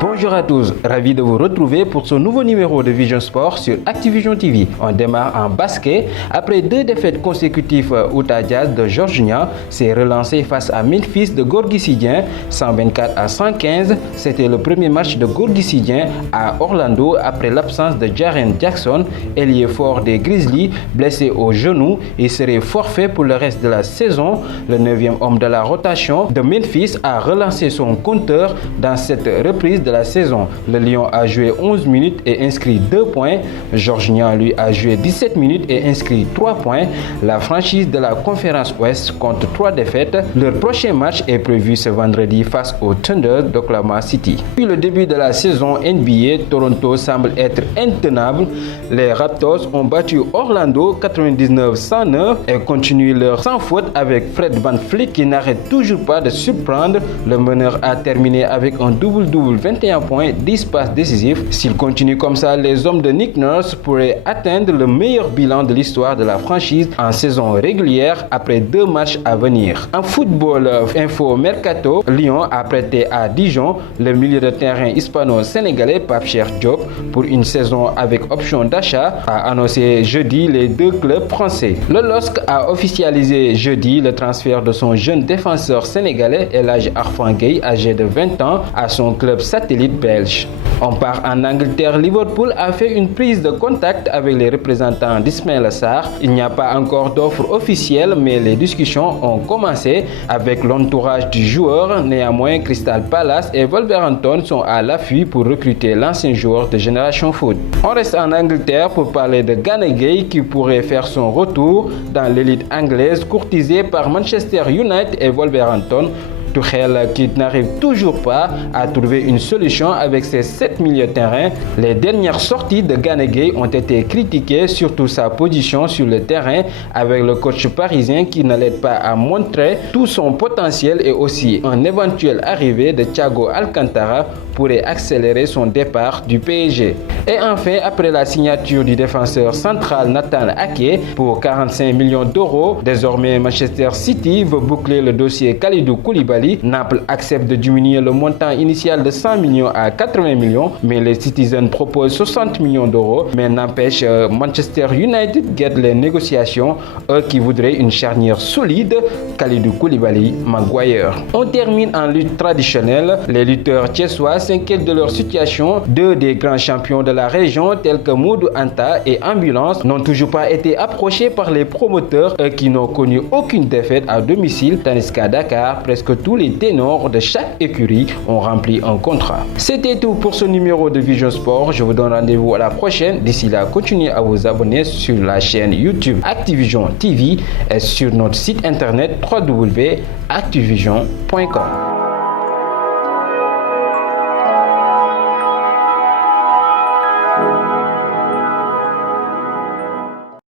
Bonjour à tous, ravi de vous retrouver pour ce nouveau numéro de Vision Sport sur Activision TV. On démarre en basket. Après 2 défaites consécutives, Utah Jazz de Georges Niang s'est relancé face à Memphis de Gorgui Sy Dieng, 124-115. C'était le premier match de Gorgui Sy Dieng à Orlando après l'absence de Jaren Jackson, ailier fort des Grizzlies, blessé au genou. Il serait forfait pour le reste de la saison. Le 9e homme de la rotation de Memphis a relancé son compteur dans cette reprise de la saison. Le Lion a joué 11 minutes et inscrit 2 points. Georges Niang, lui, a joué 17 minutes et inscrit 3 points. La franchise de la conférence Ouest compte 3 défaites. Leur prochain match est prévu ce vendredi face au Thunder d'Oklahoma City. Depuis le début de la saison NBA, Toronto semble être intenable. Les Raptors ont battu Orlando 99-109 et continuent leur sans faute avec Fred VanVleet qui n'arrête toujours pas de surprendre. Le meneur a terminé avec un double-double, 21 points, 10 passes décisives. S'il continue comme ça, les hommes de Nick Nurse pourraient atteindre le meilleur bilan de l'histoire de la franchise en saison régulière après 2 matchs à venir. En football, info mercato, Lyon a prêté à Dijon le milieu de terrain hispano-sénégalais Pape Cheikh Diop pour une saison avec option d'achat, a annoncé jeudi les 2 clubs français. Le LOSC a officialisé jeudi le transfert de son jeune défenseur sénégalais El Hadji Arfan Gueye, âgé de 20 ans, à son club satellite belge. On part en Angleterre. Liverpool a fait une prise de contact avec les représentants d'Ismaïla Sarr. Il n'y a pas encore d'offre officielle, mais les discussions ont commencé avec l'entourage du joueur. Néanmoins, Crystal Palace et Wolverhampton sont à l'affût pour recruter l'ancien joueur de Génération Foot. On reste en Angleterre pour parler de Gana Gueye qui pourrait faire son retour dans l'élite anglaise, courtisé par Manchester United et Wolverhampton. Tuchel qui n'arrive toujours pas à trouver une solution avec ses 7 milieux de terrain. Les dernières sorties de Gana Gueye ont été critiquées, surtout sa position sur le terrain avec le coach parisien qui ne l'aide pas à montrer tout son potentiel, et aussi un éventuel arrivée de Thiago Alcantara pourrait accélérer son départ du PSG. Et enfin, après la signature du défenseur central Nathan Ake pour 45 millions d'euros, désormais Manchester City veut boucler le dossier Kalidou Koulibaly. Naples accepte de diminuer le montant initial de 100 millions à 80 millions, mais les Citizens proposent 60 millions d'euros. Mais n'empêche, Manchester United guette les négociations, eux qui voudraient une charnière solide, Kalidou Koulibaly, Maguire. On termine en lutte traditionnelle. Les lutteurs thiessois s'inquiètent de leur situation. 2 des grands champions de la région, tels que Modou Anta et Ambulance, n'ont toujours pas été approchés par les promoteurs, eux qui n'ont connu aucune défaite à domicile, tandis qu'à Dakar, presque tous les ténors de chaque écurie ont rempli un contrat. C'était tout pour ce numéro de Vision Sport. Je vous donne rendez-vous à la prochaine. D'ici là, continuez à vous abonner sur la chaîne YouTube Activision TV et sur notre site internet www.activision.com.